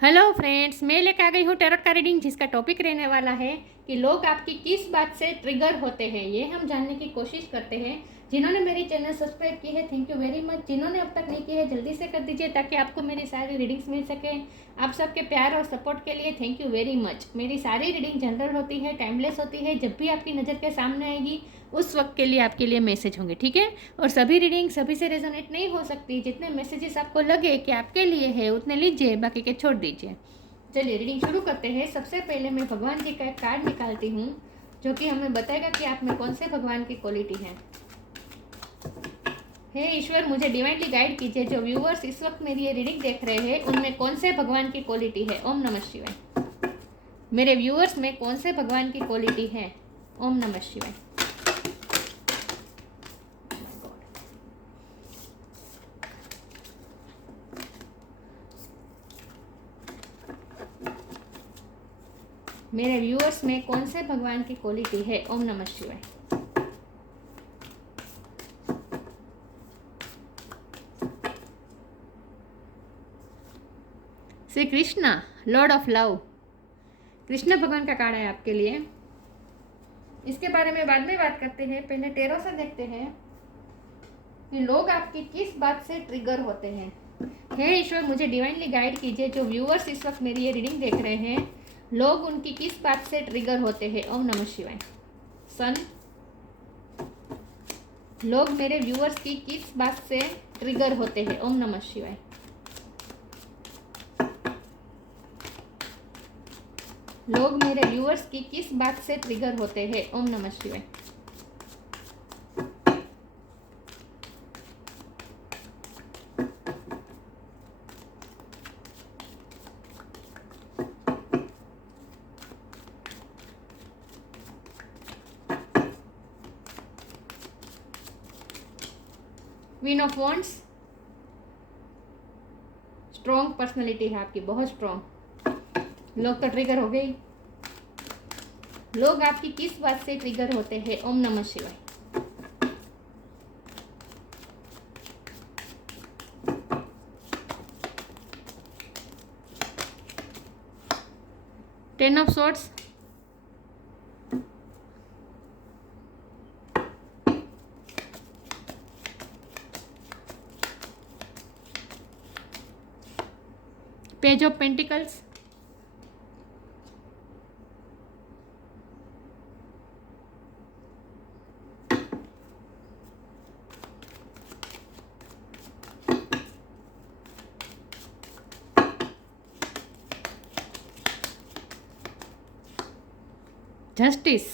Hello friends, मैं लेकर आ गई हूँ टैरोट का रीडिंग, जिसका टॉपिक रहने वाला है कि लोग आपकी किस बात से ट्रिगर होते हैं। ये हम जानने की कोशिश करते हैं। जिन्होंने मेरी चैनल सब्सक्राइब की है, थैंक यू वेरी मच। जिन्होंने अब तक नहीं की है, जल्दी से कर दीजिए ताकि आपको मेरी सारी रीडिंग्स मिल सके। आप सबके प्यार और सपोर्ट के लिए थैंक यू वेरी मच। मेरी सारी रीडिंग जनरल होती है, टाइमलेस होती है। जब भी आपकी नज़र के सामने आएगी उस वक्त के लिए आपके लिए मैसेज होंगे, ठीक है। और सभी रीडिंग सभी से रेजोनेट नहीं हो सकती। जितने मैसेजेस आपको लगे कि आपके लिए है उतने लीजिए, बाकी के छोड़ दीजिए। चलिए रीडिंग शुरू करते हैं। सबसे पहले मैं भगवान जी का एक कार्ड निकालती हूँ जो कि हमें बताएगा कि आप में कौन से भगवान की क्वालिटी है। हे ईश्वर, मुझे डिवाइनली गाइड कीजिए। जो व्यूअर्स इस वक्त मेरी ये रीडिंग देख रहे हैं उनमें कौन से भगवान की क्वालिटी है। ओम नमः शिवाय। मेरे व्यूअर्स में कौन से भगवान की क्वालिटी है। ओम नमः शिवाय। मेरे व्यूअर्स में कौन से भगवान की क्वालिटी है। ओम नमः शिवाय। Shri Krishna, Lord of love. Krishna भगवान का कार्ड है आपके लिए। इसके बारे में बाद में बात करते हैं। पहले टेरो से देखते हैं कि लोग आपकी किस बात से ट्रिगर होते हैं। हे ईश्वर, मुझे डिवाइनली गाइड कीजिए। जो व्यूअर्स इस वक्त मेरी ये रीडिंग देख रहे हैं, लोग उनकी किस बात से ट्रिगर होते हैं। ओम नमः शिवाय। सन, लोग मेरे व्यूअर्स की किस बात से ट्रिगर होते हैं। ओम नमः शिवाय। लोग मेरे व्यूअर्स की किस बात से ट्रिगर होते हैं। ओम नमः शिवाय। Queen of wands, strong personality है आपकी, बहुत स्ट्रॉन्ग। लोग तो ट्रिगर हो गई। लोग आपकी किस बात से ट्रिगर होते हैं। ओम नमः शिवाय। Ten of swords, page of pentacles, justice,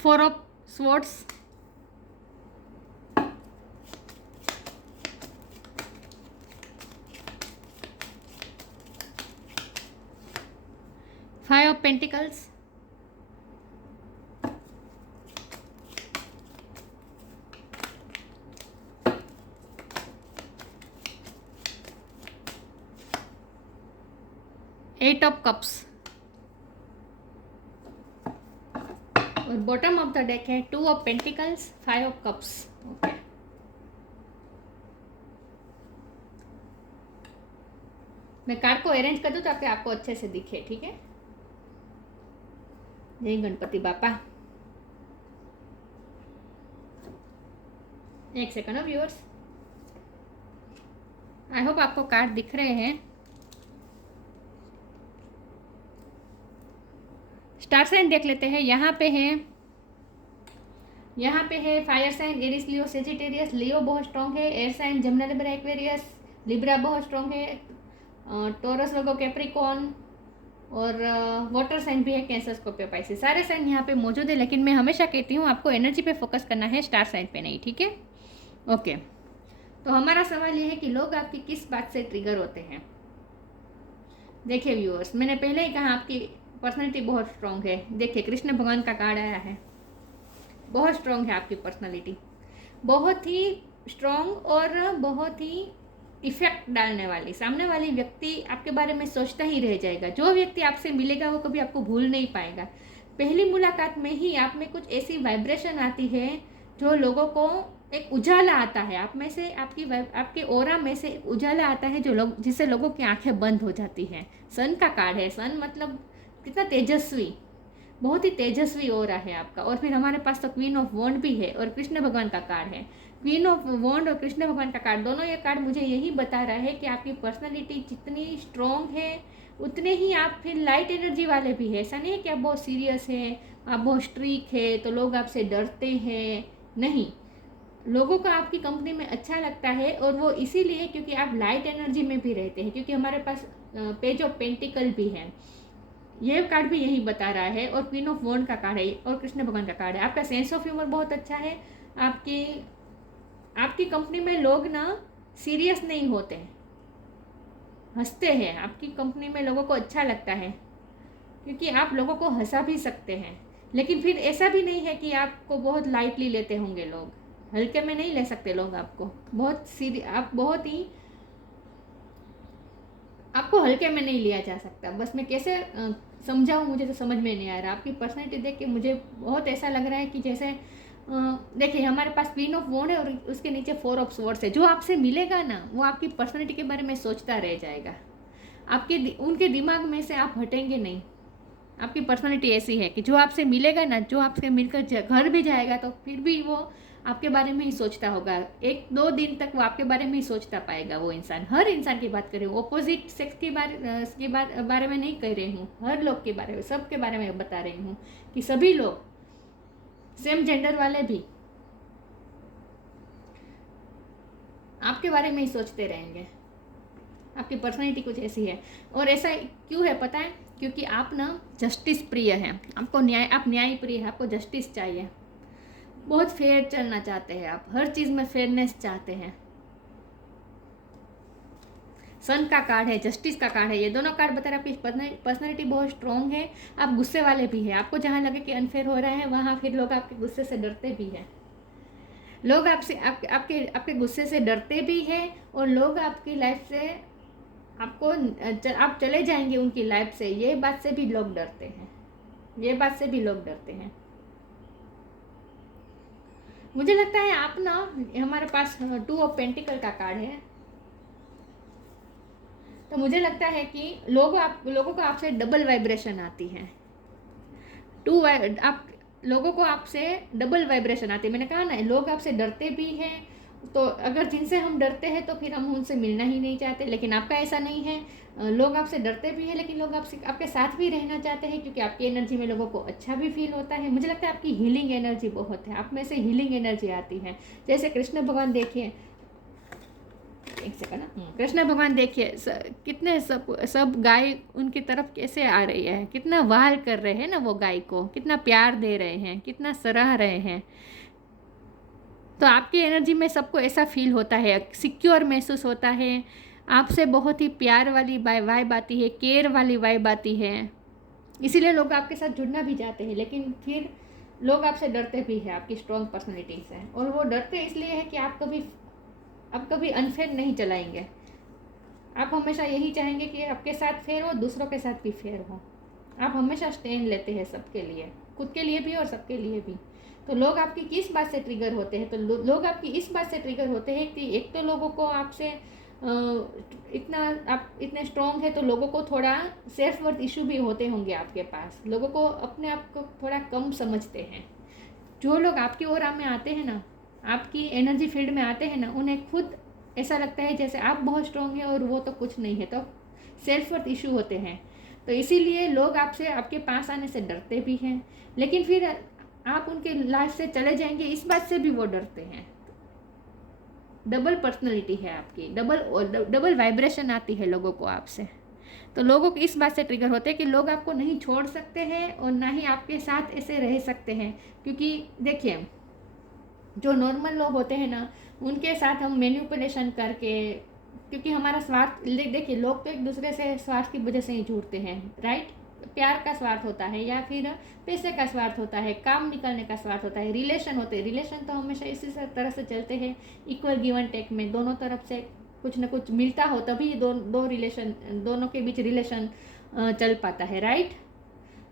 four of swords, five of pentacles, eight of cups और बॉटम ऑफ द डेक है two of pentacles, five of cups. Okay, मैं कार्ड को अरेंज कर दूं ताकि आपको अच्छे से दिखे, ठीक है। जय गणपति बापा। एक सेकंड व्यूअर्स, आई होप आपको कार्ड दिख रहे हैं। स्टार साइन देख लेते हैं। यहाँ पे है fire sign Aries, Leo, Sagittarius. Leo बहुत स्ट्रॉन्ग है। Air sign Gemini, Libra, Aquarius. Libra बहुत स्ट्रॉन्ग है। टॉरस, वर्गो, कैप्रिकॉन और वाटर साइन भी है, कैंसर, स्कॉर्पियो, पाइसेस। सारे साइन यहाँ पे मौजूद है, लेकिन मैं हमेशा कहती हूँ आपको एनर्जी पे फोकस करना है, स्टार साइन पे नहीं, ठीक है। ओके, तो हमारा सवाल ये है कि लोग आपकी किस बात से ट्रिगर होते हैं। देखिए व्यूअर्स, मैंने पहले ही कहा आपकी पर्सनैलिटी बहुत स्ट्रॉन्ग है। देखिए कृष्ण भगवान का कार्ड आया है, बहुत स्ट्रॉन्ग है आपकी पर्सनैलिटी, बहुत ही स्ट्रॉन्ग और बहुत ही इफेक्ट डालने वाली। सामने वाली व्यक्ति आपके बारे में सोचता ही रह जाएगा। जो व्यक्ति आपसे मिलेगा वो कभी आपको भूल नहीं पाएगा। पहली मुलाकात में ही आप में कुछ ऐसी वाइब्रेशन आती है जो लोगों को एक उजाला आता है, आप में से आपके ऑरा में से एक उजाला आता है जो लोग जिससे लोगों की आंखें बंद हो जाती हैं। सन का कार्ड है, सन मतलब कितना तेजस्वी, बहुत ही तेजस्वी ऑरा है आपका। और फिर हमारे पास तो क्वीन ऑफ वॉन्ड भी है और कृष्ण भगवान का कार्ड है। क्वीन ऑफ वॉन्ड और कृष्ण भगवान का कार्ड, दोनों ये कार्ड मुझे यही बता रहा है कि आपकी पर्सनैलिटी जितनी स्ट्रॉन्ग है उतने ही आप फिर लाइट एनर्जी वाले भी है। ऐसा नहीं है कि आप बहुत सीरियस है, आप बहुत स्ट्रिक है तो लोग आपसे डरते हैं, नहीं। लोगों को आपकी कंपनी में अच्छा लगता है और वो इसीलिए क्योंकि आप लाइट एनर्जी में भी रहते हैं, क्योंकि हमारे पास पेज ऑफ पेंटिकल भी है, ये कार्ड भी यही बता रहा है। और क्वीन ऑफ वॉन्ड का कार्ड है और कृष्ण भगवान का कार्ड है। आपका सेंस ऑफ ह्यूमर बहुत अच्छा है। आपकी आपकी कंपनी में लोग ना सीरियस नहीं होते हैं, हंसते हैं। आपकी कंपनी में लोगों को अच्छा लगता है क्योंकि आप लोगों को हंसा भी सकते हैं, लेकिन फिर ऐसा भी नहीं है कि आपको बहुत लाइटली लेते होंगे लोग, हल्के में नहीं ले सकते लोग आपको, आप बहुत ही, आपको हल्के में नहीं लिया जा सकता। बस मैं कैसे समझाऊँ, मुझे तो समझ में नहीं आ रहा। आपकी पर्सनैलिटी देख के मुझे बहुत ऐसा लग रहा है कि जैसे देखिए हमारे पास क्वीन ऑफ वॉन्ड है और उसके नीचे 4 ऑफ स्वॉर्ड्स है। जो आपसे मिलेगा ना वो आपकी पर्सनैलिटी के बारे में सोचता रह जाएगा, उनके दिमाग में से आप हटेंगे नहीं। आपकी पर्सनैलिटी ऐसी है कि जो आपसे मिलेगा ना, जो आपसे मिलकर घर भी जाएगा तो फिर भी वो आपके बारे में ही सोचता होगा। 1-2 दिन तक वो आपके बारे में ही सोचता पाएगा वो इंसान। हर इंसान की बात कर रही हूँ, अपोजिट सेक्स की बारे में नहीं कह रही हूँ, हर लोग के बारे में, सबके बारे में बता रही हूँ कि सभी लोग, सेम जेंडर वाले भी आपके बारे में ही सोचते रहेंगे। आपकी पर्सनैलिटी कुछ ऐसी है। और ऐसा क्यों है पता है? क्योंकि आप ना जस्टिस प्रिय हैं, आपको आप न्याय प्रिय है, आपको जस्टिस चाहिए, बहुत फेयर चलना चाहते हैं आप, हर चीज़ में फेयरनेस चाहते हैं। सन का कार्ड है, जस्टिस का कार्ड है, ये दोनों कार्ड बता रहे हैं आपकी पर्सनैलिटी बहुत स्ट्रॉन्ग है। आप गुस्से वाले भी हैं, आपको जहाँ लगे कि अनफेयर हो रहा है वहाँ फिर लोग आपके गुस्से से डरते भी हैं। लोग आपसे आपके गुस्से से डरते भी हैं और लोग आपकी लाइफ से आप चले जाएंगे उनकी लाइफ से, ये बात से भी लोग डरते हैं, ये बात से भी लोग डरते हैं। मुझे लगता है आप ना, हमारे पास 2 ऑफ पेंटिकल का कार्ड है, तो मुझे लगता है कि लोगों को आपसे डबल वाइब्रेशन आती है। आप लोगों को आपसे डबल वाइब्रेशन आती है। मैंने कहा ना लोग आपसे डरते भी हैं, तो अगर जिनसे हम डरते हैं तो फिर हम उनसे मिलना ही नहीं चाहते, लेकिन आपका ऐसा नहीं है। लोग आपसे डरते भी हैं लेकिन लोग आपके साथ भी रहना चाहते हैं क्योंकि आपकी एनर्जी में लोगों को अच्छा भी फील होता है। मुझे लगता है आपकी हीलिंग एनर्जी बहुत है, आप में से हीलिंग एनर्जी आती है। जैसे कृष्ण भगवान देखिए, एक सेकंड ना, कृष्ण भगवान देखिए कितने सब गाय उनकी तरफ कैसे आ रही है, कितना वाल कर रहे हैं ना वो गाय को, कितना प्यार दे रहे हैं, कितना सराह रहे हैं। तो आपकी एनर्जी में सबको ऐसा फील होता है, सिक्योर महसूस होता है, आपसे बहुत ही प्यार वाली वाइब आती है, केयर वाली वाइब आती है। इसीलिए लोग आपके साथ जुड़ना भी चाहते हैं, लेकिन फिर लोग आपसे डरते भी हैं आपकी स्ट्रॉन्ग पर्सनैलिटी से। और वो डरते इसलिए है कि आप कभी अनफेयर नहीं चलाएंगे। आप हमेशा यही चाहेंगे कि आपके साथ फेयर हो, दूसरों के साथ भी फेयर हो। आप हमेशा स्टैंड लेते हैं सबके लिए, खुद के लिए भी और सबके लिए भी। तो लोग आपकी किस बात से ट्रिगर होते हैं? तो लोग आपकी इस बात से ट्रिगर होते हैं कि एक तो लोगों को आपसे आप इतने स्ट्रॉन्ग है तो लोगों को थोड़ा सेल्फ वर्थ इशू भी होते होंगे आपके पास। लोगों को अपने आप को थोड़ा कम समझते हैं। जो लोग आपकी ओर में आते हैं ना, आपकी एनर्जी फील्ड में आते हैं ना, उन्हें खुद ऐसा लगता है जैसे आप बहुत स्ट्रॉन्ग हैं और वो तो कुछ नहीं है, तो सेल्फ वर्थ इशू होते हैं। तो इसीलिए लोग आपसे आपके पास आने से डरते भी हैं, लेकिन फिर आप उनके लाइफ से चले जाएंगे इस बात से भी वो डरते हैं। डबल पर्सनैलिटी है आपकी, डबल वाइब्रेशन आती है लोगों को आपसे। तो लोगों को इस बात से ट्रिगर होते हैं कि लोग आपको नहीं छोड़ सकते हैं और ना ही आपके साथ ऐसे रह सकते हैं। क्योंकि देखिए जो नॉर्मल लोग होते हैं ना, उनके साथ हम मैनिपुलेशन करके, क्योंकि हमारा स्वार्थ, देखिए लोग तो एक दूसरे से स्वार्थ की वजह से ही जुड़ते हैं, राइट? प्यार का स्वार्थ होता है या फिर पैसे का स्वार्थ होता है, काम निकालने का स्वार्थ होता है, रिलेशन होते हैं। रिलेशन तो हमेशा इसी तरह से चलते हैं, इक्वल गिव एंड टेक में, दोनों तरफ से कुछ ना कुछ मिलता हो तभी दोनों के बीच रिलेशन चल पाता है, राइट?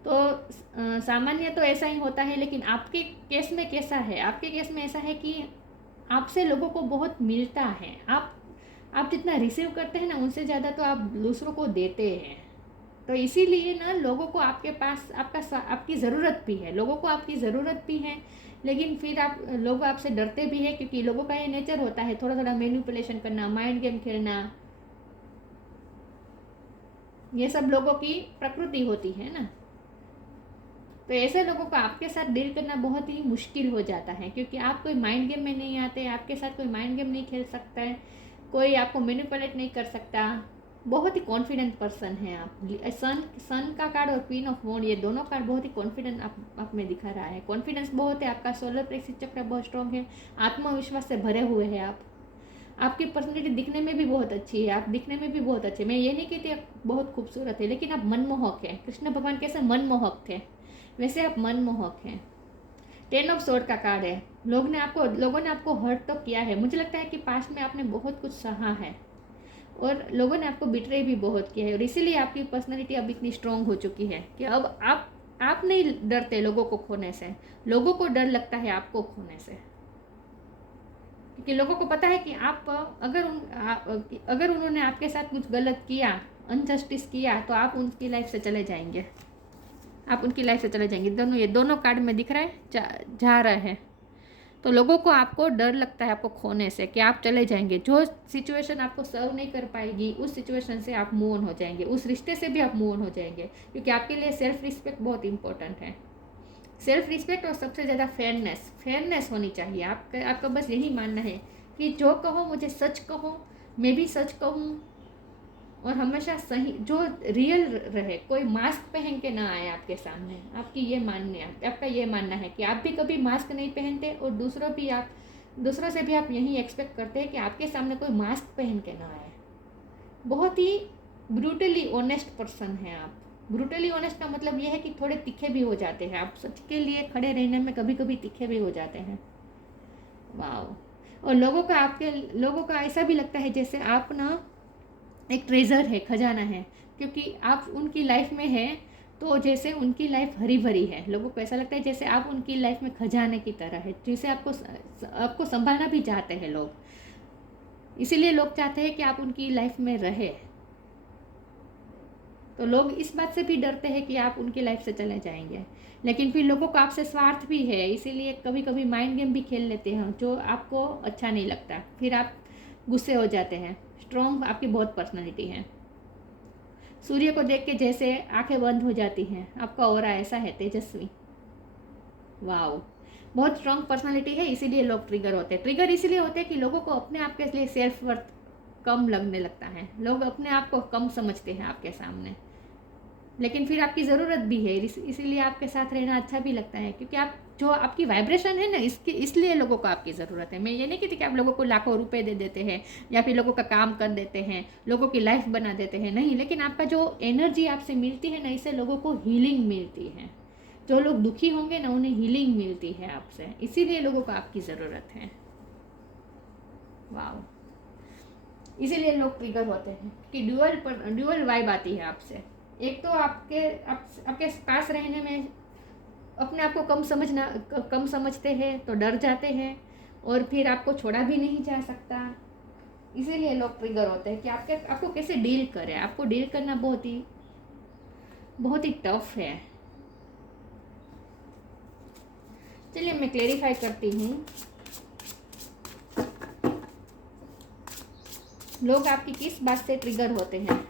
तो सामान्य तो ऐसा ही होता है, लेकिन आपके केस में कैसा है? आपके केस में ऐसा है कि आपसे लोगों को बहुत मिलता है। आप जितना रिसीव करते हैं ना, उनसे ज़्यादा तो आप दूसरों को देते हैं। तो इसीलिए ना लोगों को आपके पास आपकी ज़रूरत भी है, लोगों को आपकी ज़रूरत भी है। लेकिन फिर लोग आपसे डरते भी हैं, क्योंकि लोगों का ये नेचर होता है थोड़ा थोड़ा मैनिपुलेशन करना, माइंड गेम खेलना। ये सब लोगों की प्रकृति होती है ना। तो ऐसे लोगों को आपके साथ डील करना बहुत ही मुश्किल हो जाता है, क्योंकि आप कोई माइंड गेम में नहीं आते, आपके साथ कोई माइंड गेम नहीं खेल सकता है, कोई आपको मैनिपुलेट नहीं कर सकता। बहुत ही कॉन्फिडेंट पर्सन है आप। सन का कार्ड और क्वीन ऑफ वॉन्ड, ये दोनों कार्ड बहुत ही कॉन्फिडेंट आप में दिखा रहा है। कॉन्फिडेंस बहुत है आपका, सोलर प्लेक्सिस चक्र बहुत स्ट्रॉन्ग है, आत्मविश्वास से भरे हुए हैं आप। आपकी पर्सनैलिटी दिखने में भी बहुत अच्छी है, आप दिखने में भी बहुत अच्छे। मैं ये नहीं कहती आप बहुत खूबसूरत है, लेकिन आप मनमोहक है। कृष्ण भगवान कैसे मनमोहक थे, वैसे आप मनमोहक हैं। 10 ऑफ स्वॉर्ड का कार्ड है। लोगों ने आपको हर्ट तो किया है। मुझे लगता है कि पास्ट में आपने बहुत कुछ सहा है और लोगों ने आपको बिट्रे भी बहुत किया है, और इसीलिए आपकी पर्सनैलिटी अब इतनी स्ट्रांग हो चुकी है कि अब आप नहीं डरते लोगों को खोने से, लोगों को डर लगता है आपको खोने से। क्योंकि लोगों को पता है कि अगर उन्होंने आपके साथ कुछ गलत किया, अनजस्टिस किया, तो आप उनकी लाइफ से चले जाएंगे, आप उनकी लाइफ से चले जाएंगे। ये दोनों कार्ड में दिख रहा है, जा रहा है। तो लोगों को आपको डर लगता है आपको खोने से, कि आप चले जाएंगे। जो सिचुएशन आपको सर्व नहीं कर पाएगी, उस सिचुएशन से आप मूव ऑन हो जाएंगे, उस रिश्ते से भी आप मूव ऑन हो जाएंगे। क्योंकि आपके लिए सेल्फ रिस्पेक्ट बहुत इंपॉर्टेंट है। सेल्फ रिस्पेक्ट और सबसे ज़्यादा फेयरनेस होनी चाहिए। आपका बस यही मानना है कि जो कहो मुझे सच कहो, मैं भी सच कहूँ, और हमेशा सही, जो रियल रहे। कोई मास्क पहन के ना आए आपके सामने। आपका ये मानना है कि आप भी कभी मास्क नहीं पहनते, और दूसरों से भी आप यही एक्सपेक्ट करते हैं कि आपके सामने कोई मास्क पहन के ना आए। बहुत ही ब्रूटली ऑनेस्ट पर्सन हैं आप। ब्रूटली ऑनेस्ट का मतलब ये है कि थोड़े तीखे भी हो जाते हैं आप, सच के लिए खड़े रहने में कभी कभी तीखे भी हो जाते हैं। वाह। और लोगों का ऐसा भी लगता है जैसे आप ना एक ट्रेजर है, खजाना है, क्योंकि आप उनकी लाइफ में हैं, तो जैसे उनकी लाइफ हरी भरी है। लोगों को ऐसा लगता है जैसे आप उनकी लाइफ में खजाने की तरह है, जिसे आपको संभालना भी चाहते हैं लोग। इसीलिए लोग चाहते हैं कि आप उनकी लाइफ में रहे। तो लोग इस बात से भी डरते हैं कि आप उनकी लाइफ से चले जाएंगे। लेकिन फिर लोगों को आपसे स्वार्थ भी है, इसीलिए कभी कभी माइंड गेम भी खेल लेते हैं, जो आपको अच्छा नहीं लगता। फिर आप गुस्से हो जाते हैं। स्ट्रॉन्ग आपकी बहुत पर्सनालिटी है। सूर्य को देख के जैसे आंखें बंद हो जाती हैं, आपका ऑरा ऐसा है, तेजस्वी। वाओ, बहुत स्ट्रॉन्ग पर्सनालिटी है, इसीलिए लोग ट्रिगर होते हैं। ट्रिगर इसीलिए होते हैं कि लोगों को अपने आप के लिए सेल्फ वर्थ कम लगने लगता है। लोग अपने आप को कम समझते हैं आपके सामने, लेकिन फिर आपकी ज़रूरत भी है, इसीलिए आपके साथ रहना अच्छा भी लगता है। क्योंकि जो आपकी वाइब्रेशन है ना, इसलिए लोगों को आपकी ज़रूरत है। मैं ये नहीं कहती कि आप लोगों को लाखों रुपए दे देते हैं या फिर लोगों का काम कर देते हैं, लोगों की लाइफ बना देते हैं, नहीं। लेकिन आपका जो एनर्जी आपसे मिलती है ना, इससे लोगों को हीलिंग मिलती है। जो लोग दुखी होंगे ना, उन्हें हीलिंग मिलती है आपसे, इसीलिए लोगों को आपकी ज़रूरत है। वाह, इसीलिए लोग ट्रिगर होते हैं कि ड्यूअल वाइब आती है आपसे। एक तो आपके पास रहने में अपने आप को कम समझते हैं, तो डर जाते हैं, और फिर आपको छोड़ा भी नहीं जा सकता। इसीलिए लोग ट्रिगर होते हैं कि आपको कैसे डील करें। आपको डील करना बहुत ही टफ है। चलिए मैं क्लेरिफाई करती हूँ, लोग आपकी किस बात से ट्रिगर होते हैं।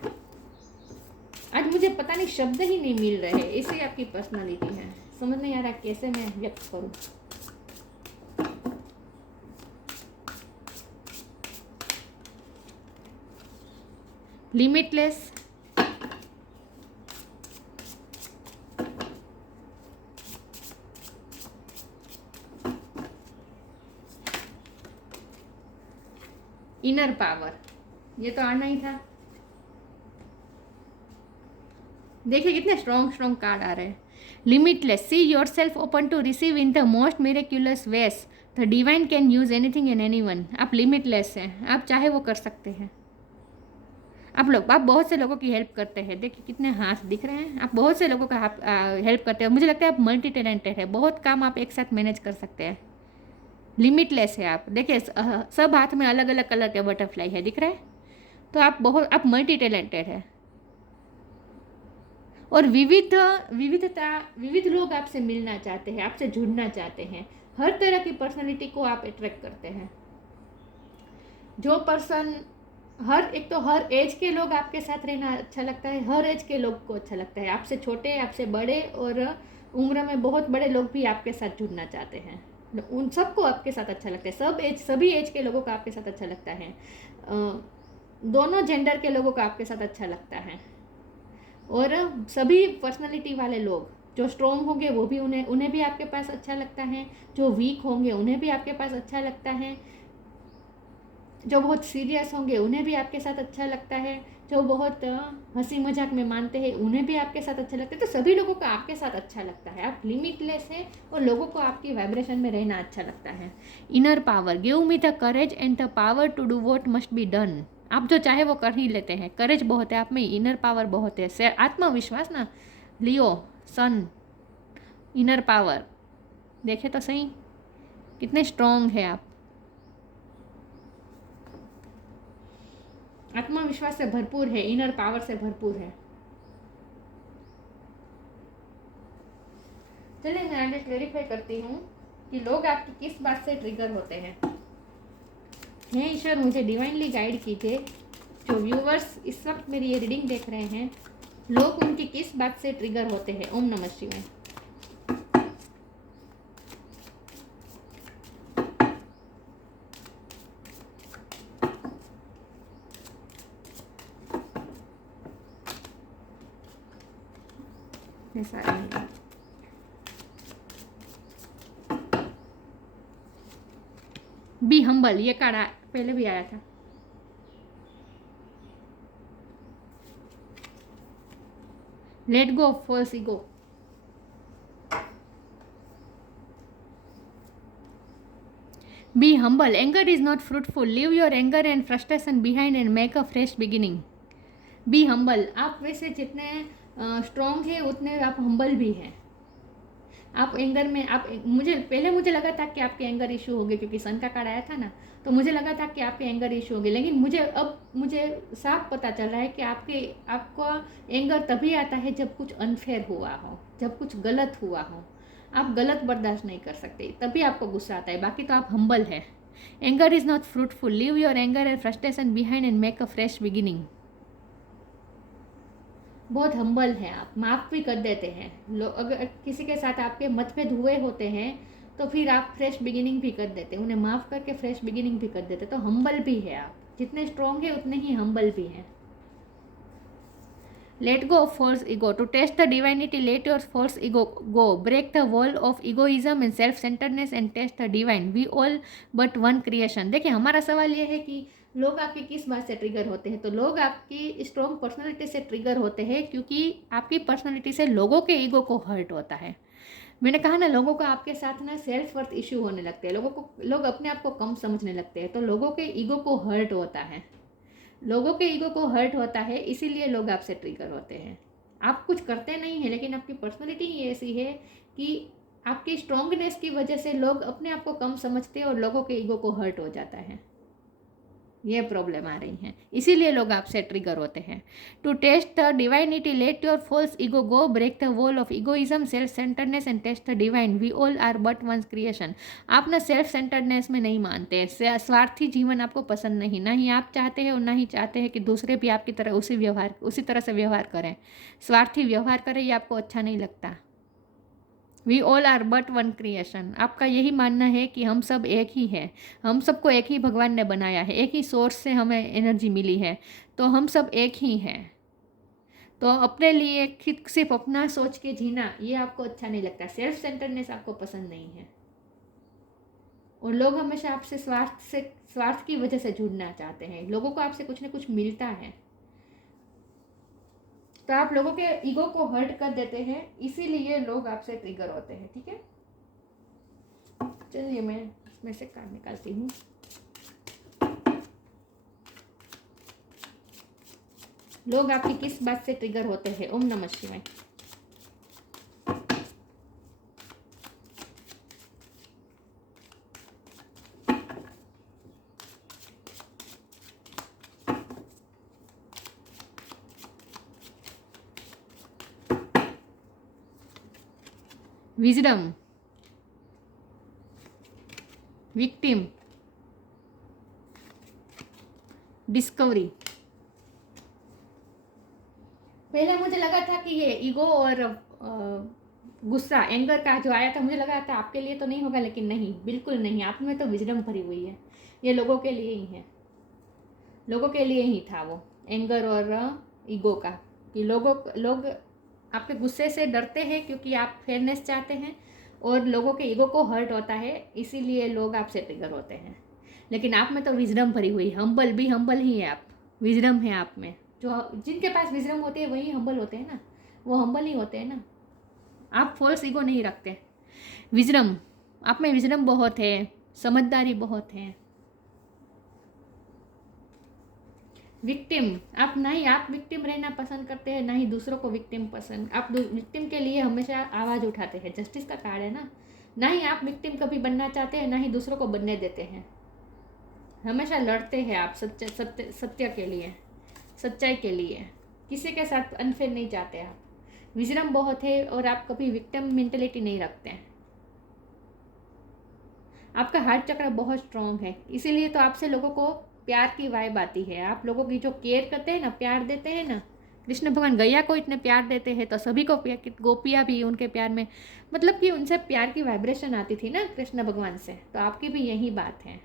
आज मुझे पता नहीं, शब्द ही नहीं मिल रहे, ऐसी आपकी पर्सनालिटी है। समझ नहीं आ रहा कैसे मैं व्यक्त करूं। लिमिटलेस, इनर पावर, ये तो आना ही था। देखिए कितने स्ट्रॉन्ग कार्ड आ रहे हैं। Limitless, see yourself open to receive in the most miraculous ways, the divine can use anything and anyone. आप लिमिटलेस हैं, आप चाहे वो कर सकते हैं। आप बहुत से लोगों की हेल्प करते हैं, देखिए कितने हाथ दिख रहे हैं, आप बहुत से लोगों का हेल्प करते हैं। मुझे लगता है आप मल्टी टैलेंटेड है, बहुत काम आप एक साथ मैनेज कर सकते हैं, लिमिटलेस है आप। देखिए सब हाथ में अलग अलग कलर के बटरफ्लाई है, दिख रहा है। तो आप मल्टी टैलेंटेड है और विविध लोग आपसे मिलना चाहते हैं, आपसे जुड़ना चाहते हैं। हर तरह की पर्सनैलिटी को आप अट्रैक्ट करते हैं। जो पर्सन हर एज के लोग आपके साथ रहना अच्छा लगता है, हर एज के लोग को अच्छा लगता है। आपसे छोटे, आपसे बड़े और उम्र में बहुत बड़े लोग भी आपके साथ जुड़ना चाहते हैं। उन सबको आपके साथ अच्छा लगता है, सभी एज के लोगों का आपके साथ अच्छा लगता है। दोनों जेंडर के लोगों का आपके साथ अच्छा लगता है। और सभी पर्सनालिटी वाले लोग जो स्ट्रॉन्ग होंगे वो भी उन्हें भी आपके पास अच्छा लगता है, जो वीक होंगे उन्हें भी आपके पास अच्छा लगता है, जो बहुत सीरियस होंगे उन्हें भी आपके साथ अच्छा लगता है, जो बहुत हंसी मजाक में मानते हैं उन्हें भी आपके साथ अच्छा लगता है। तो सभी लोगों को आपके साथ अच्छा लगता है, आप लिमिटलेस है और लोगों को आपकी वाइब्रेशन में रहना अच्छा लगता है। Inner power, give me the courage and the power to do what must be done. आप जो चाहे वो कर ही लेते हैं, करेज बहुत है आप में, इनर पावर बहुत है, आत्मविश्वास ना। लियो सन, इनर पावर देखे तो सही कितने स्ट्रॉन्ग है आप, आत्मविश्वास से भरपूर है, इनर पावर से भरपूर है। चलिए मैं आगे क्लेरिफाई करती हूँ कि लोग आपकी किस बात से ट्रिगर होते हैं। हे ईश्वर, मुझे डिवाइनली गाइड कीजिए। जो व्यूवर्स इस वक्त मेरी ये रीडिंग देख रहे हैं, लोग उनकी किस बात से ट्रिगर होते हैं। ओम नमः शिवाय। बी हम्बल, ये कार्ड पहले भी आया था। Let go of false ego. Be humble. Anger is not fruitful. Leave your anger and frustration behind and make a fresh beginning. Be humble. आप वैसे जितने स्ट्रॉन्ग है उतने आप हम्बल भी हैं। आप एंगर में मुझे लगा था कि आपके एंगर इशू हो गए, क्योंकि सन का कार्ड आया था ना, तो मुझे लगा था कि आपके एंगर इशू हो गए। लेकिन मुझे साफ पता चल रहा है कि आपको एंगर तभी आता है जब कुछ अनफेयर हुआ हो, जब कुछ गलत हुआ हो। आप गलत बर्दाश्त नहीं कर सकते, तभी आपको गुस्सा आता है, बाकी तो आप हम्बल है। Anger is not fruitful. Leave your anger and frustration behind and make a fresh beginning. बहुत हम्बल हैं आप, माफ़ भी कर देते हैं। अगर किसी के साथ आपके मतभेद हुए होते हैं तो फिर आप फ्रेश बिगिनिंग भी कर देते हैं, उन्हें माफ़ करके फ्रेश बिगिनिंग भी कर देते। तो हम्बल भी है आप, जितने स्ट्रॉन्ग है उतने ही हम्बल भी हैं। Let go of false ego. To taste the divinity, let your false ego go. Break the wall of egoism and self centredness and taste the divine. We all but one creation. देखिए हमारा सवाल ये है कि लोग आपकी किस बात से ट्रिगर होते हैं। तो लोग आपकी स्ट्रॉन्ग पर्सनालिटी से ट्रिगर होते हैं क्योंकि आपकी पर्सनालिटी से लोगों के ईगो को हर्ट होता है। मैंने कहा ना, लोगों को आपके साथ ना सेल्फ वर्थ इश्यू होने लगते हैं, लोग अपने आप को कम समझने लगते हैं, तो लोगों के ईगो को हर्ट होता है। लोगों के ईगो को हर्ट होता है, इसीलिए लोग आपसे ट्रिगर होते हैं। आप कुछ करते नहीं हैं, लेकिन आपकी पर्सनालिटी ही ऐसी है कि आपकी स्ट्रॉन्गनेस की वजह से लोग अपने आप को कम समझते हैं और लोगों के ईगो को हर्ट हो जाता है। ये प्रॉब्लम आ रही हैं, इसीलिए लोग आपसे ट्रिगर होते हैं। To taste the divinity, let your false ego go. Break the wall of egoism, self centredness and taste the divine. We all are but once creation. आप ना सेल्फ सेंटर्डनेस में नहीं मानते, स्वार्थी जीवन आपको पसंद नहीं, ना ही आप चाहते हैं और ना ही चाहते हैं कि दूसरे भी आपकी तरह उसी तरह से व्यवहार करें। स्वार्थी व्यवहार करें ये आपको अच्छा नहीं लगता। We all are but one creation. आपका यही मानना है कि हम सब एक ही हैं, हम सबको एक ही भगवान ने बनाया है, एक ही सोर्स से हमें एनर्जी मिली है, तो हम सब एक ही हैं। तो अपने लिए सिर्फ अपना सोच के जीना ये आपको अच्छा नहीं लगता, सेल्फ सेंटर्डनेस आपको पसंद नहीं है। और लोग हमेशा आपसे स्वार्थ की वजह से जुड़ना चाहते हैं, लोगों को आपसे कुछ ना कुछ मिलता है, तो आप लोगों के ईगो को हर्ट कर देते हैं, इसीलिए लोग आपसे ट्रिगर होते हैं। ठीक है, चलिए मैं इसमें से कार्ड निकालती हूँ। लोग आपकी किस बात से ट्रिगर होते हैं? ओम नमः शिवाय। Wisdom, victim, discovery. पहले मुझे लगा था कि ये ईगो और गुस्सा, एंगर का जो आया था, मुझे लगा था आपके लिए तो नहीं होगा, लेकिन नहीं, बिल्कुल नहीं। आप में तो विजडम भरी हुई है। ये लोगों के लिए ही है, लोगों के लिए ही था वो एंगर और ईगो का, कि लोग आपके गुस्से से डरते हैं क्योंकि आप फेयरनेस चाहते हैं, और लोगों के ईगो को हर्ट होता है, इसीलिए लोग आपसे ट्रिगर होते हैं। लेकिन आप में तो विजडम भरी हुई, हम्बल भी हम्बल ही है आप, विजडम है आप में। जो जिनके पास विजडम होती है वही हम्बल होते हैं ना, वो हम्बल ही होते हैं ना। आप फॉल्स ईगो नहीं रखते। विजडम, आप में विजडम बहुत है, समझदारी बहुत है। विक्टिम, आप विक्टिम रहना पसंद करते हैं, ना ही दूसरों को विक्टिम पसंद। आप विक्टिम के लिए हमेशा आवाज़ उठाते हैं, जस्टिस का कार्ड है ना। ना ही आप विक्टिम कभी बनना चाहते हैं, ना ही दूसरों को बनने देते हैं। हमेशा लड़ते हैं आप सत्य के लिए, सच्चाई के लिए। किसी के साथ अनफेयर नहीं चाहते आप। विजडम बहुत है और आप कभी विक्टिम मेंटेलिटी नहीं रखते हैं। आपका हार्ट चक्र बहुत स्ट्रांग है, इसीलिए तो आपसे लोगों को प्यार की वाइब आती है। आप लोगों की जो केयर करते हैं ना, प्यार देते हैं ना, कृष्ण भगवान गैया को इतने प्यार देते हैं तो सभी को गोपियाँ भी उनके प्यार में, मतलब कि उनसे प्यार की वाइब्रेशन आती थी ना कृष्ण भगवान से, तो आपकी भी यही बात है।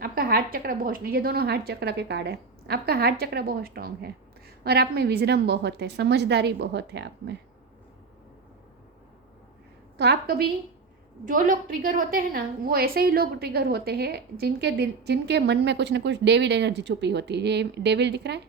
आपका हार्ट चक्र बहुत, ये दोनों हार्ट चक्र के कार्ड है। आपका हार्ट चक्र बहुत स्ट्रांग है और आप में विजडम बहुत है, समझदारी बहुत है आप में। तो आप कभी, जो लोग ट्रिगर होते हैं ना, वो ऐसे ही लोग ट्रिगर होते हैं जिनके मन में कुछ ना कुछ डेविल एनर्जी छुपी होती है। ये डेविल दिख रहा है,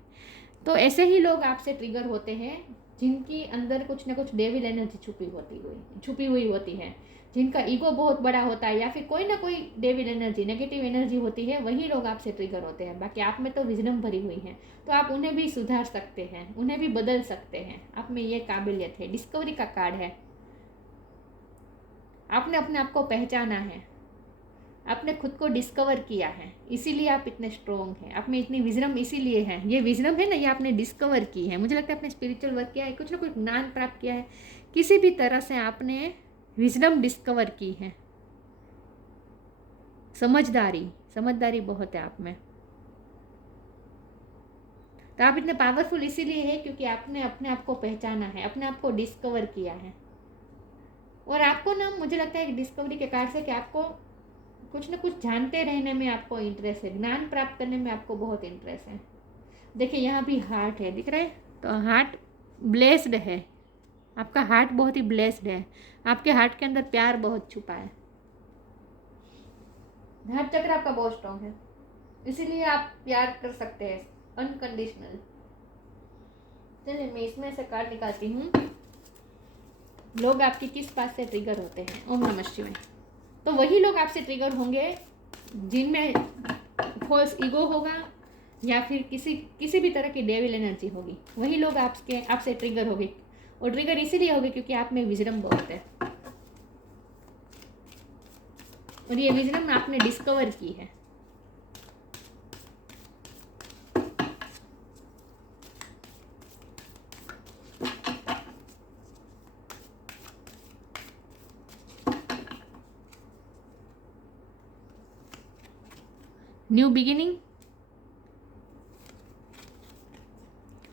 तो ऐसे ही लोग आपसे ट्रिगर होते हैं जिनकी अंदर कुछ ना कुछ डेविल एनर्जी छुपी हुई होती है, जिनका ईगो बहुत बड़ा होता है, या फिर कोई ना कोई डेविल एनर्जी, नेगेटिव एनर्जी होती है, वही लोग आपसे ट्रिगर होते हैं। बाकी आप में तो विजडम भरी हुई है, तो आप उन्हें भी सुधार सकते हैं, उन्हें भी बदल सकते हैं। आप में ये काबिलियत है। डिस्कवरी का कार्ड है। आपने अपने आप को पहचाना है, आपने खुद को डिस्कवर किया है, इसीलिए आप इतने स्ट्रॉन्ग हैं। आप में इतनी विजडम इसीलिए है। ये विजडम है ना, ये आपने डिस्कवर की है। मुझे लगता है आपने स्पिरिचुअल वर्क किया है, कुछ ना कुछ ज्ञान प्राप्त किया है, किसी भी तरह से आपने विजडम डिस्कवर की है। समझदारी बहुत है आप में। तो आप इतने पावरफुल इसीलिए है क्योंकि आपने अपने आप को पहचाना है, अपने आप को डिस्कवर किया है। और आपको ना, मुझे लगता है कि डिस्कवरी के कार्ड से कि आपको कुछ ना कुछ जानते रहने में आपको इंटरेस्ट है, ज्ञान प्राप्त करने में आपको बहुत इंटरेस्ट है। देखिए यहाँ भी हार्ट है, दिख रहा है, तो हार्ट ब्लेस्ड है। आपका हार्ट बहुत ही ब्लेस्ड है। आपके हार्ट के अंदर प्यार बहुत छुपा है। हार्ट चक्र आपका बहुत स्ट्रॉन्ग है, इसीलिए आप प्यार कर सकते हैं अनकंडीशनल। चलिए मैं इसमें से कार्ड निकालती हूँ। लोग आपकी किस बात से ट्रिगर होते हैं? ओम नमः शिवाय। तो वही लोग आपसे ट्रिगर होंगे जिनमें फॉल्स ईगो होगा या फिर किसी भी तरह की डेविल एनर्जी होगी, वही लोग आपसे ट्रिगर होगी। और ट्रिगर इसीलिए होगी क्योंकि आप में विजडम बहुत है, और ये विजडम आपने डिस्कवर की है। New beginning,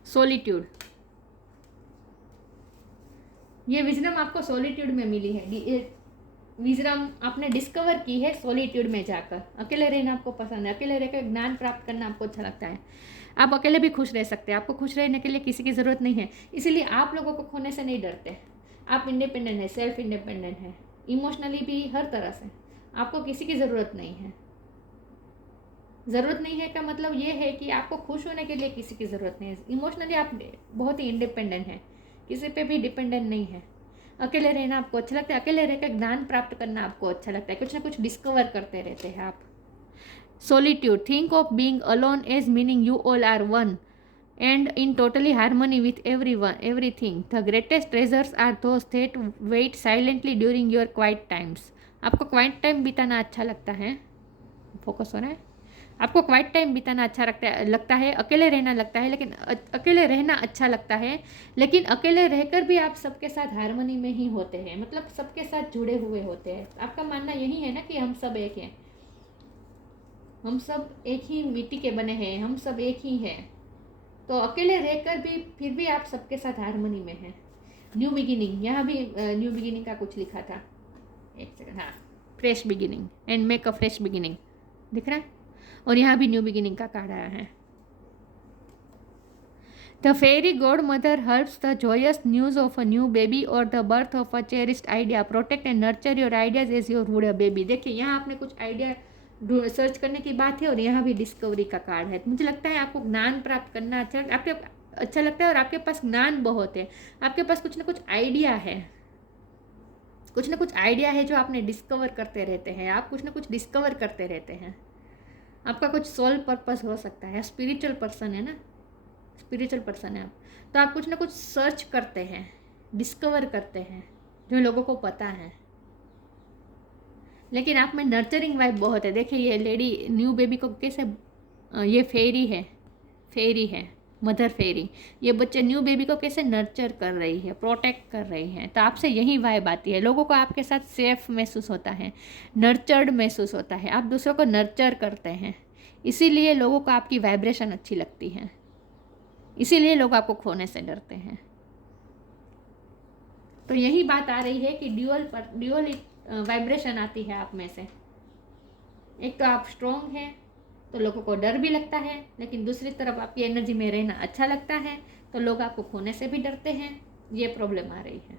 solitude. ये विजडम आपको सॉलिट्यूड में मिली है। विजडम आपने डिस्कवर की है सॉलिट्यूड में जाकर। अकेले रहना आपको पसंद है, अकेले रहकर ज्ञान प्राप्त करना आपको अच्छा लगता है। आप अकेले भी खुश रह सकते हैं, आपको खुश रहने के लिए किसी की ज़रूरत नहीं है, इसीलिए आप लोगों को खोने से नहीं डरते। आप इंडिपेंडेंट है, सेल्फ इंडिपेंडेंट है, इमोशनली भी हर तरह से। आपको किसी की ज़रूरत नहीं है। ज़रूरत नहीं है का मतलब ये है कि आपको खुश होने के लिए किसी की ज़रूरत नहीं है। इमोशनली आप बहुत ही इंडिपेंडेंट हैं, किसी पे भी डिपेंडेंट नहीं है। अकेले रहना आपको अच्छा लगता है, अकेले रहकर ज्ञान प्राप्त करना आपको अच्छा लगता है, कुछ ना कुछ डिस्कवर करते रहते हैं आप। Solitude, think of being alone as meaning you all are one and in totally harmony with everything. The greatest treasures are those that wait silently during your quiet times. आपको क्वाइट टाइम बिताना अच्छा लगता है, focus हो रहा है, आपको quiet time बिताना अच्छा लगता है, अकेले रहना लगता है, लेकिन अकेले रहना अच्छा लगता है, लेकिन अकेले रहकर भी आप सबके साथ हारमोनी में ही होते हैं, मतलब सबके साथ जुड़े हुए होते हैं। आपका मानना यही है ना कि हम सब एक हैं, हम सब एक ही मिट्टी के बने हैं, हम सब एक ही हैं, तो अकेले रहकर भी फिर भी आप सबके साथ हारमोनी में हैं। न्यू बिगिनिंग, यहाँ भी न्यू बिगिनिंग का कुछ लिखा था, एक सेकंड, हाँ, fresh beginning and make a fresh beginning दिख रहा है, और यहाँ भी न्यू बिगिनिंग का कार्ड आया है। The fairy godmother heralds the joyous news of a new baby और the birth of a cherished idea, protect and nurture your ideas as your would a baby. देखिए यहाँ आपने कुछ idea search करने की बात है, और यहाँ भी डिस्कवरी का कार्ड है। मुझे लगता है आपको ज्ञान प्राप्त करना अच्छा लगता है, और आपके पास ज्ञान बहुत है, आपके पास कुछ ना कुछ आइडिया है, कुछ ना कुछ आइडिया है जो आपने डिस्कवर करते रहते हैं, आप कुछ ना कुछ डिस्कवर करते रहते हैं। आपका कुछ सोल पर्पस हो सकता है, स्पिरिचुअल पर्सन है ना, स्पिरिचुअल पर्सन है आप, तो आप कुछ ना कुछ सर्च करते हैं, डिस्कवर करते हैं जो लोगों को पता है, लेकिन आप में नर्चरिंग वाइब बहुत है। देखिए ये लेडी न्यू बेबी को कैसे, ये फेरी है मदर फेरी, ये बच्चे न्यू बेबी को कैसे नर्चर कर रही है, प्रोटेक्ट कर रही है, तो आपसे यही वाइब आती है। लोगों को आपके साथ सेफ महसूस होता है, नर्चर्ड महसूस होता है, आप दूसरों को नर्चर करते हैं, इसीलिए लोगों को आपकी वाइब्रेशन अच्छी लगती है, इसीलिए लोग आपको खोने से डरते हैं। तो यही बात आ रही है कि ड्यूअल वाइब्रेशन आती है आप में से। एक तो आप स्ट्रॉन्ग हैं तो लोगों को डर भी लगता है, लेकिन दूसरी तरफ आपकी एनर्जी में रहना अच्छा लगता है, तो लोग आपको खोने से भी डरते हैं। ये प्रॉब्लम आ रही है,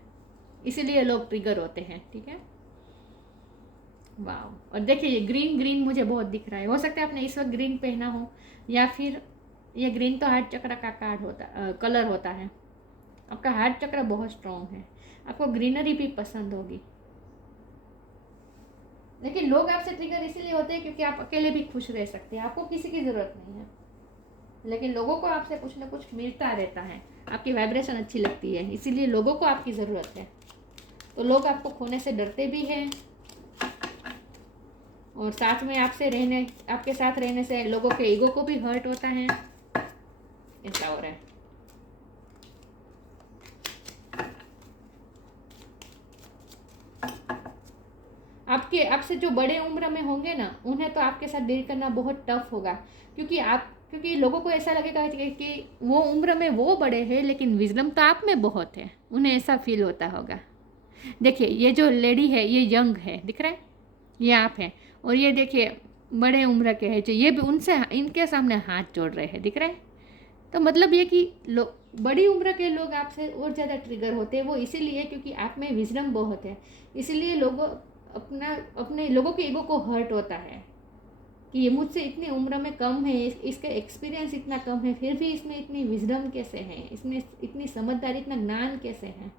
इसीलिए लोग ट्रिगर होते हैं, ठीक है। वाह, और देखिए ये ग्रीन मुझे बहुत दिख रहा है, हो सकता है आपने इस वक्त ग्रीन पहना हो, या फिर ये ग्रीन तो हार्ट चक्र का कार्ड होता कलर होता है। आपका हार्ट चक्र बहुत स्ट्रॉन्ग है, आपको ग्रीनरी भी पसंद होगी, लेकिन लोग आपसे ट्रिगर इसीलिए होते हैं क्योंकि आप अकेले भी खुश रह सकते हैं, आपको किसी की ज़रूरत नहीं है, लेकिन लोगों को आपसे कुछ ना कुछ मिलता रहता है, आपकी वाइब्रेशन अच्छी लगती है, इसीलिए लोगों को आपकी ज़रूरत है, तो लोग आपको खोने से डरते भी हैं, और साथ में आपके साथ रहने से लोगों के ईगो को भी हर्ट होता है। ऐसा हो रहा है। आपसे जो बड़े उम्र में होंगे ना, उन्हें तो आपके साथ डील करना बहुत टफ होगा, क्योंकि लोगों को ऐसा लगेगा कि वो उम्र में वो बड़े हैं, लेकिन विजडम तो आप में बहुत है, उन्हें ऐसा फील होता होगा। देखिए ये जो लेडी है ये यंग है, दिख रहा है, ये आप हैं, और ये देखिए बड़े उम्र के हैं जो ये भी इनके सामने हाथ जोड़ रहे हैं, दिख रहा है। तो मतलब ये कि बड़ी उम्र के लोग आपसे और ज़्यादा ट्रिगर होते हैं, वो इसीलिए क्योंकि आप में विजडम बहुत है, इसीलिए अपने लोगों के ईगो को हर्ट होता है कि ये मुझसे इतनी उम्र में कम है, इसका एक्सपीरियंस इतना कम है, फिर भी इसमें इतनी विजडम कैसे है, इसमें इतनी समझदारी, इतना ज्ञान कैसे है।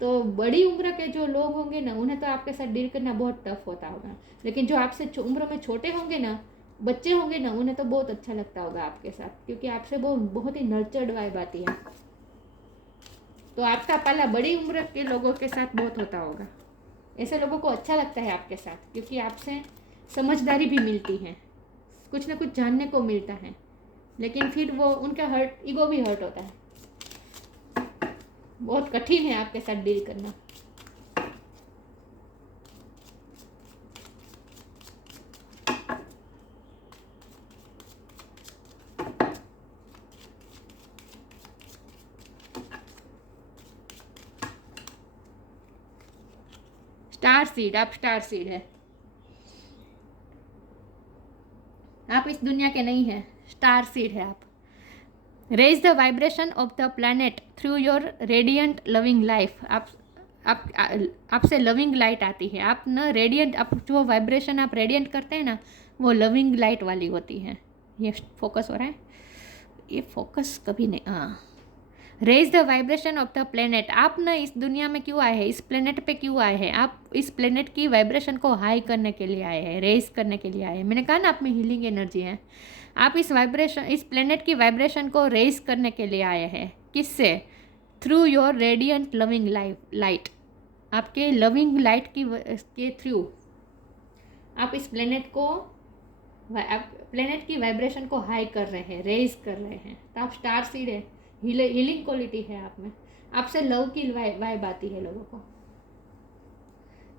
तो बड़ी उम्र के जो लोग होंगे ना, उन्हें तो आपके साथ डील करना बहुत टफ होता होगा, लेकिन जो आपसे उम्र में छोटे होंगे ना, बच्चे होंगे ना, उन्हें तो बहुत अच्छा लगता होगा आपके साथ, क्योंकि आपसे बहुत ही नर्चर्ड वाइब आती है। तो आपका पाला बड़ी उम्र के लोगों के साथ बहुत होता होगा, ऐसे लोगों को अच्छा लगता है आपके साथ, क्योंकि आपसे समझदारी भी मिलती है, कुछ ना कुछ जानने को मिलता है, लेकिन फिर वो उनका ईगो भी हर्ट होता है। बहुत कठिन है आपके साथ डील करना। आप स्टार सीड है, आप इस दुनिया के नहीं हैं, स्टार सीड है आप। Raise the vibration of the planet through your radiant loving life. आपसे लविंग लाइट आती है, आप ना रेडियंट, आप जो वाइब्रेशन आप रेडियंट करते हैं ना, वो लविंग लाइट वाली होती है। ये फोकस हो रहा है, ये फोकस कभी नहीं, हाँ। Raise the vibration of the planet. आप ना इस दुनिया में क्यों आए हैं, इस प्लेनेट पे क्यों आए हैं? आप इस प्लेनेट की वाइब्रेशन को हाई करने के लिए आए हैं, रेज करने के लिए आए हैं। मैंने कहा ना आप में हीलिंग एनर्जी है, आप इस प्लेनेट की वाइब्रेशन को रेज करने के लिए आए हैं। किससे? Through your radiant loving light. आपके लविंग लाइट के थ्रू आप इस प्लेनेट की वाइब्रेशन को हाई कर रहे हैं, रेज कर रहे हैं। तो आप स्टार सीड है, हीलिंग क्वालिटी है आप में, आपसे लव की वाइब आती है लोगों को,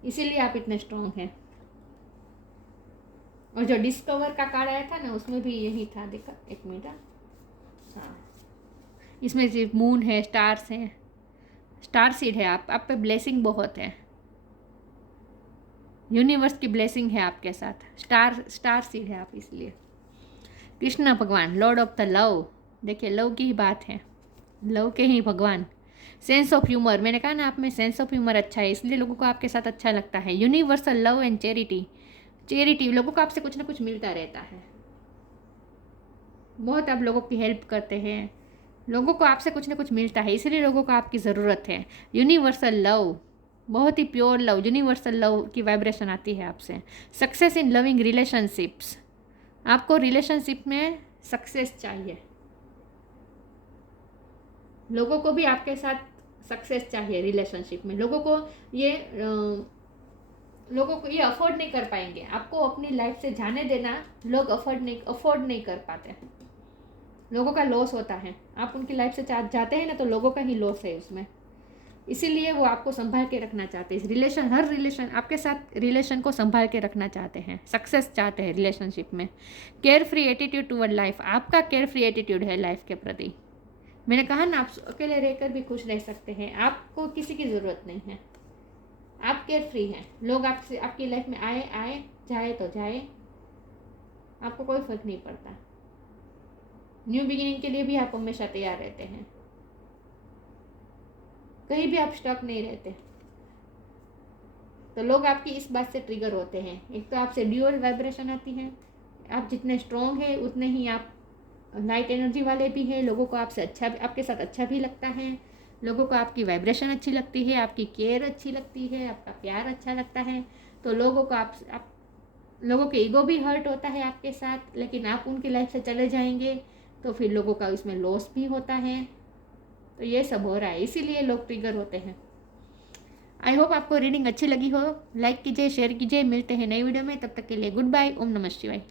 इसीलिए आप इतने स्ट्रॉन्ग हैं। और जो डिस्कवर का कार्ड आया था ना, उसमें भी यही था, देखा? एक मिनट। हाँ, इसमें सिर्फ मून है, स्टार्स हैं, स्टार सीड है। आप पे ब्लेसिंग बहुत है, यूनिवर्स की ब्लेसिंग है आपके साथ। स्टार सीड है आप, इसलिए। कृष्ण भगवान, लॉर्ड ऑफ द लव। देखिए, लव की ही बात है, लव के ही भगवान। सेंस ऑफ ह्यूमर, मैंने कहा ना आप में सेंस ऑफ ह्यूमर अच्छा है, इसलिए लोगों को आपके साथ अच्छा लगता है। यूनिवर्सल लव एंड चैरिटी, लोगों को आपसे कुछ ना कुछ मिलता रहता है, बहुत आप लोगों की हेल्प करते हैं, लोगों को आपसे कुछ ना कुछ मिलता है, इसलिए लोगों को आपकी ज़रूरत है। यूनिवर्सल लव, बहुत ही प्योर लव, यूनिवर्सल लव की वाइब्रेशन आती है आपसे। सक्सेस इन लविंग रिलेशनशिप्स, आपको रिलेशनशिप में सक्सेस चाहिए, लोगों को भी आपके साथ सक्सेस चाहिए रिलेशनशिप में। लोगों को ये अफोर्ड नहीं कर पाएंगे, आपको अपनी लाइफ से जाने देना। लोग अफोर्ड नहीं कर पाते, लोगों का लॉस होता है। आप उनकी लाइफ से जाते हैं ना, तो लोगों का ही लॉस है उसमें, इसीलिए वो आपको संभाल के रखना चाहते हैं। हर रिलेशन आपके साथ रिलेशन को संभाल के रखना चाहते हैं, सक्सेस चाहते हैं रिलेशनशिप में। Care free attitude toward life, आपका केयर फ्री एटीट्यूड है लाइफ के प्रति। मैंने कहा ना, आप अकेले रहकर भी खुश रह सकते हैं, आपको किसी की ज़रूरत नहीं है, आप केयर फ्री हैं। लोग आपकी लाइफ में आए जाए तो जाए, आपको कोई फर्क नहीं पड़ता। न्यू बिगिनिंग के लिए भी आप हमेशा तैयार रहते हैं, कहीं भी आप स्टक नहीं रहते। तो लोग आपकी इस बात से ट्रिगर होते हैं, एक तो आपसे ड्यूअल वाइब्रेशन आती है, आप जितने स्ट्रॉन्ग हैं उतने ही आप लाइट एनर्जी वाले भी हैं। लोगों को आपके साथ अच्छा भी लगता है, लोगों को आपकी वाइब्रेशन अच्छी लगती है, आपकी केयर अच्छी लगती है, आपका प्यार अच्छा लगता है। तो लोगों को लोगों के ईगो भी हर्ट होता है आपके साथ, लेकिन आप उनकी लाइफ से चले जाएंगे तो फिर लोगों का इसमें लॉस भी होता है। तो ये सब हो रहा है, इसीलिए लोग ट्रिगर होते हैं। आई होप आपको रीडिंग अच्छी लगी हो, लाइक कीजिए, शेयर कीजिए। मिलते हैं नई वीडियो में, तब तक के लिए गुड बाय। ओम नमः शिवाय।